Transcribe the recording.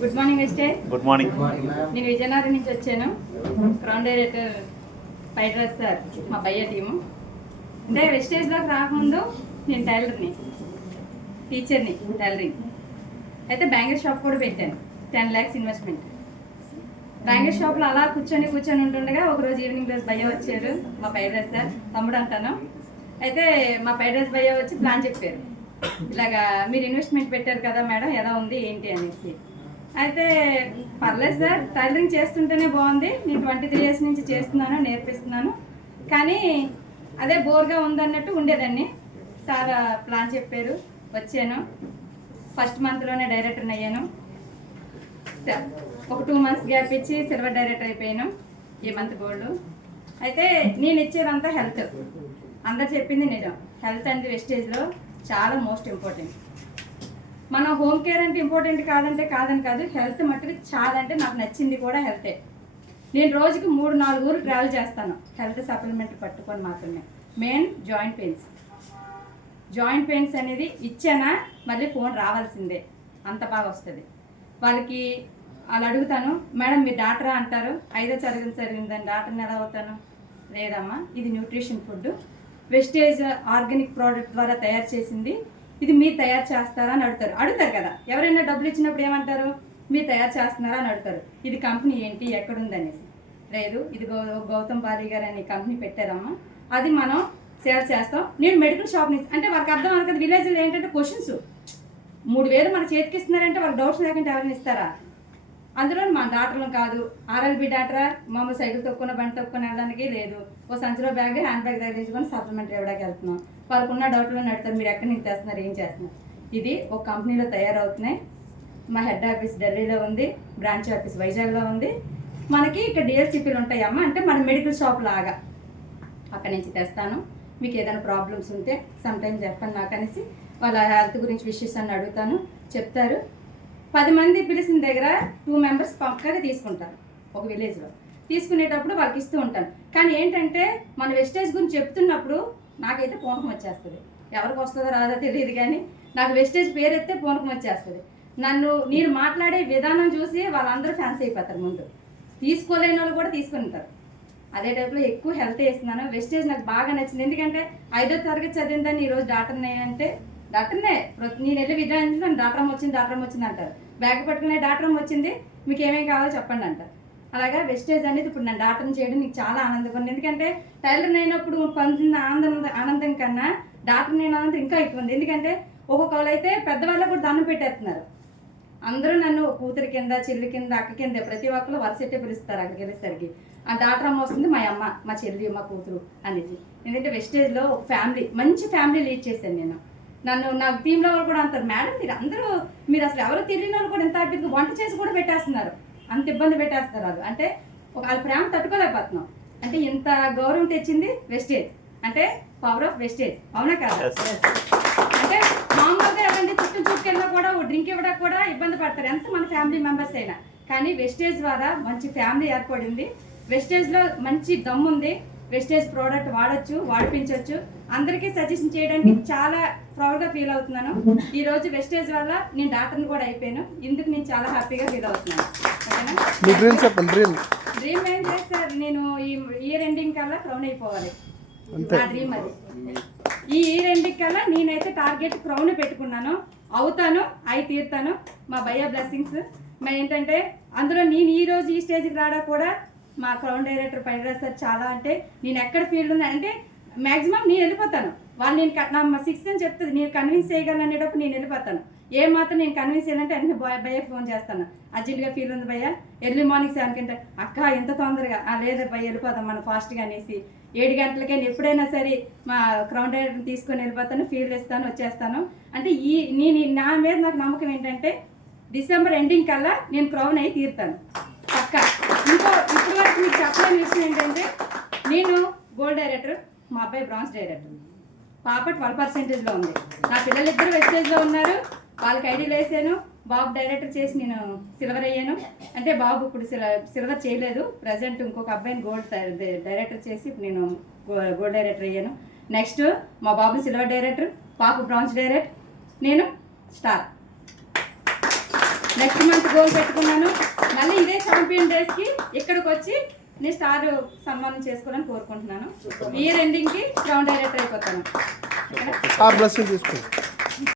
Good morning mister. Good morning. నేను విజయనగరం నుంచి వచ్చాను. Crown director fried rice sir మా భయ్య టీము. అంటే వెస్టేజ్లోకి రాకముందు నేను టైలర్ని, టీచర్ని టైలరింగ్. అయితే బ్యాంగిల్ షాప్ కూడా పెట్టాను. 10 lakhs ఇన్వెస్ట్మెంట్. బ్యాంగిల్ షాప్లో అలా కూర్చొని ఉంటుండగా ఒకరోజు ఈవినింగ్ రోజు భయ్య వచ్చారు. మా ఫ్రైడ్ రైస్ సార్ తమ్ముడు అంటాను. అయితే మా ఫ్రైడ్ రైస్ భయ్య వచ్చి ప్లాన్ చెప్పారు. ఇలాగా మీరు ఇన్వెస్ట్మెంట్ పెట్టారు కదా మేడం, ఎలా ఉంది ఏంటి అనేసి. అయితే పర్లేదు సార్, టైలరింగ్ చేస్తుంటేనే బాగుంది. నేను 23 years నుంచి చేస్తున్నాను, నేర్పిస్తున్నాను. కానీ అదే బోర్గా ఉందన్నట్టు ఉండేదాన్ని. సార్ ప్లాన్ చెప్పారు, వచ్చాను. ఫస్ట్ మంత్లోనే డైరెక్టర్ని అయ్యాను. ఒక 2 months గ్యాప్ ఇచ్చి సిల్వర్ డైరెక్టర్ అయిపోయాను. ఈ మంత్ గోల్డ్. అయితే నేను ఇచ్చేదంతా హెల్త్. అందరు చెప్పింది నిజం. హెల్త్ అండ్ వెస్టేజ్లో చాలా మోస్ట్ ఇంపార్టెంట్. మన హోమ్ కేర్ అంటే ఇంపార్టెంట్ కాదంటే కాదని కాదు, హెల్త్ మట్టుకు చాలా. అంటే నాకు నచ్చింది కూడా హెల్తే. నేను రోజుకి 3-4 ఊరు ట్రావెల్ చేస్తాను హెల్త్ సప్లిమెంట్ పట్టుకొని మాత్రమే. మెయిన్ జాయింట్ పెయిన్స్ అనేది ఇచ్చానా మళ్ళీ ఫోన్ రావాల్సిందే, అంత బాగా వస్తుంది. వాళ్ళకి వాళ్ళు అడుగుతాను, మేడం మీరు డాక్టరా అంటారు. 5వ తరగతి చదివిందని డాక్టర్ని ఎలా అవుతాను? లేదమ్మా, ఇది nutrition food, wastage organic product ద్వారా తయారు చేసింది, ఇది మీరు తయారు చేస్తారా అని అడుగుతారు కదా. ఎవరైనా డబ్బులు ఇచ్చినప్పుడు ఏమంటారు? మీరు తయారు చేస్తున్నారా అని అడుగుతారు. ఇది కంపెనీ ఏంటి, ఎక్కడుంది అనేసి. లేదు, ఇది గౌతమ్ బాలి గారు అనే కంపెనీ పెట్టారమ్మా, అది మనం సేల్ చేస్తాం. నేను మెడికల్ షాప్ నుంచి. అంటే వాళ్ళకి అర్థం అవ్వదు కదా. విలేజ్లో ఏంటంటే క్వశ్చన్స్. 3000 మన చేతికి ఇస్తున్నారంటే వాళ్ళకి డౌట్స్ లేకుంటే ఎవరైనా ఇస్తారా? అందులో మా డాక్టర్లు కాదు. RLB డాక్టరా? మామూలు సైకిల్ తొక్కున్న బండి తొక్కుని వెళ్ళడానికి లేదు. ఓ సంచిలో బ్యాగ్, హ్యాండ్ బ్యాగ్ తగిలించుకొని సప్లిమెంట్ ఇవ్వడానికి వెళ్తున్నాం. వాళ్ళకున్న డౌట్లో నడుతారు, మీరు ఎక్కడి నుంచి చేస్తున్నారు, ఏం చేస్తున్నారు. ఇది ఒక కంపెనీలో తయారవుతున్నాయి. మా హెడ్ ఆఫీస్ ఢిల్లీలో ఉంది, బ్రాంచ్ ఆఫీస్ వైజాగ్లో ఉంది. మనకి ఇక్కడ DLCPలు ఉంటాయమ్మా, అంటే మన మెడికల్ షాప్ లాగా. అక్కడి నుంచి తెస్తాను. మీకు ఏదైనా ప్రాబ్లమ్స్ ఉంటే సమ్ టైమ్ చెప్పండి నాకు అనేసి వాళ్ళ హెల్త్ గురించి విషెస్ అని అడుగుతాను, చెప్తారు. 10 మంది పిలిచిన దగ్గర 2 members పక్కగా తీసుకుంటారు. ఒక విలేజ్లో తీసుకునేటప్పుడు వాళ్ళకి ఇస్తూ ఉంటాను. కానీ ఏంటంటే మన వెస్టేజ్ గురించి చెప్తున్నప్పుడు నాకైతే పూనకం వచ్చేస్తుంది. ఎవరికి వస్తుందో రాదో తెలియదు, కానీ నాకు వెస్టేజ్ పేరు ఎత్తే పూనకం వచ్చేస్తుంది. నేను మాట్లాడే విధానం చూసి వాళ్ళందరూ ఫ్యాన్స్ అయిపోతారు. ముందు తీసుకోలేని వాళ్ళు కూడా తీసుకుని ఉంటారు. అదే టైప్లో ఎక్కువ హెల్త్ వేస్తున్నాను. వెస్టేజ్ నాకు బాగా నచ్చింది. ఎందుకంటే 5వ తరగతి చదివిందని ఈరోజు డాక్టర్ని అంటే డాక్టర్నే. నేను వెళ్ళి విధానం డాక్టర్ వచ్చింది అంటారు. బ్యాగ్ పట్టుకునే డాక్టర్ వచ్చింది, మీకు ఏమేమి కావాలో చెప్పండి అంటారు. అలాగా వెస్టేజ్ అనేది ఇప్పుడు నేను డాక్టర్ని చేయడం నీకు చాలా ఆనందంగా ఉంది. ఎందుకంటే టైలర్ని అయినప్పుడు పొందిన ఆనందం కన్నా డాక్టర్ని అయిన ఆనందం ఇంకా ఎక్కువ ఉంది. ఎందుకంటే ఒక్కొక్కళ్ళు అయితే పెద్దవాళ్ళకు కూడా దండం పెట్టేస్తున్నారు. అందరూ నన్ను కూతురి కింద, చెల్లి కింద, అక్క కింద ప్రతి ఒక్కరు వరుసెట్టే పిలుస్తారు. అక్కడికి వెళ్ళేసరికి ఆ డాక్టర్ అమ్మ వస్తుంది, మా అమ్మ, మా చెల్లి, మా కూతురు అనేది. ఎందుకంటే వెస్టేజ్లో ఒక ఫ్యామిలీ, మంచి ఫ్యామిలీ లీడ్ చేశాను నేను. నా టీంలో వాళ్ళు కూడా అంటారు, మేడం మీరు అసలు ఎవరు తెలియని వాళ్ళు కూడా ఇంత హ్యాపీగా వంట చేసి కూడా పెట్టేస్తున్నారు, అంత ఇబ్బంది పెట్టేస్తారు వాళ్ళు. అంటే వాళ్ళ ప్రేమ తట్టుకోలేకపోతున్నాం. అంటే ఇంత గౌరవం తెచ్చింది వెస్టేజ్. అంటే పవర్ ఆఫ్ వెస్టేజ్, అవునా కాదు? అంటే మామూలుగా ఎవరంటే చుట్టుకెళ్ళినా కూడా డ్రింక్ ఇవ్వడానికి కూడా ఇబ్బంది పడతారు, ఎంత మన ఫ్యామిలీ మెంబర్స్ అయినా. కానీ వెస్టేజ్ ద్వారా మంచి ఫ్యామిలీ ఏర్పడింది. వెస్టేజ్లో మంచి దమ్ముంది. వెస్టేజ్ ప్రోడక్ట్ వాడచ్చు, వాడిపించవచ్చు. అందరికీ సజెషన్ చేయడానికి చాలా ప్రౌడ్గా ఫీల్ అవుతున్నాను. ఈరోజు వెస్టేజ్ వల్ల నేను డాక్టర్ని కూడా అయిపోయాను. ఇందుకు నేను చాలా హ్యాపీగా ఫీల్ అవుతున్నాను. డ్రీమ్ ఏం లేదు సార్, నేను ఈ ఇయర్ ఎండింగ్ కల్లా క్రౌన్ అయిపోవాలి. నా డ్రీమ్ అది. ఈ ఇయర్ ఎండింగ్ కల్లా నేనైతే టార్గెట్ క్రౌన్ పెట్టుకున్నాను. అవుతాను, అయి తీరుతాను. మా భయ్య బ్లెస్సింగ్స్. మరి ఏంటంటే అందులో నేను ఈరోజు ఈ స్టేజ్కి రావడం కూడా మా crown director fried rice sir చాలా. అంటే నేను ఎక్కడ ఫీల్డ్ ఉంది అంటే మ్యాక్సిమం నేను వెళ్ళిపోతాను. వాళ్ళు నా 6 అని చెప్తుంది, నేను కన్విన్స్ చేయగలను అనేటప్పుడు నేను వెళ్ళిపోతాను. ఏ మాత్రం నేను కన్విన్స్ చేయాలంటే అన్ని భయ్యకి ఫోన్ చేస్తాను. అర్జెంట్గా ఫీల్ ఉంది భయ్య, ఎర్లీ మార్నింగ్ 7 అంటే అక్క ఎంత తొందరగా? లేదు భయ్య వెళ్ళిపోతాం మనం ఫాస్ట్గా అనేసి. 7 గంటలకైనా ఎప్పుడైనా సరే మా క్రౌన్ డైరెక్టర్ని తీసుకొని వెళ్ళిపోతాను, ఫీల్ ఇస్తాను, వచ్చేస్తాను. అంటే నా మీద నాకు నమ్మకం ఏంటంటే డిసెంబర్ ఎండింగ్ కల్లా నేను క్రౌన్ అయి తీరుతాను పక్క. ఇప్పుడు వరకు మీకు చెప్పలేని విషయం ఏంటంటే నేను గోల్డ్ డైరెక్టర్, మా అబ్బాయి బ్రాంజ్ డైరెక్టర్. పాప 12%లో ఉంది. నా పిల్లలిద్దరూ వెస్టేజ్లో ఉన్నారు. వాళ్ళకి ఐడీలు వేసాను. బాబు డైరెక్టర్ చేసి నేను సిల్వర్ అయ్యాను. అంటే బాబు ఇప్పుడు సిల్వర్ చేయలేదు, ప్రజెంట్ ఇంకొక అబ్బాయిని గోల్డ్ డైరెక్టర్ చేసి ఇప్పుడు నేను గోల్డ్ డైరెక్టర్ అయ్యాను. నెక్స్ట్ మా బాబు సిల్వర్ డైరెక్టర్, పాప బ్రాంజ్ డైరెక్టర్, నేను స్టార్. నెక్స్ట్ మంత్ గోల్ పెట్టుకున్నాను. మళ్ళీ ఇదే ఛాంపియన్ డేస్కి ఇక్కడికి వచ్చి నేను స్టార్ సన్మానం చేసుకోవాలని కోరుకుంటున్నాను. ఇయర్ ఎండింగ్కి గ్రౌండ్ డైరెక్టర్ అయిపోతాను. ఆ బ్లెస్సింగ్ తీసుకోండి.